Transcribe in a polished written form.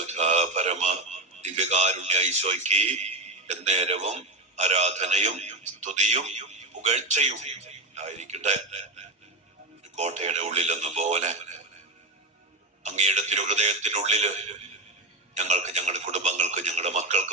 പരിശുദ്ധ പരമ ദിവ്യകാരുണ്യ ഈശോയ്ക്ക് എന്നേരവും ആരാധനയും സ്തുതിയും പുകഴ്ചയും ആയിരിക്കട്ടെ. കോട്ടയുടെ ഉള്ളിലെന്ന പോലെ അങ്ങയുടെ തിരുഹൃദയത്തിനുള്ളില് ഞങ്ങൾക്ക്, ഞങ്ങളുടെ കുടുംബങ്ങൾക്ക്, ഞങ്ങളുടെ മക്കൾക്ക്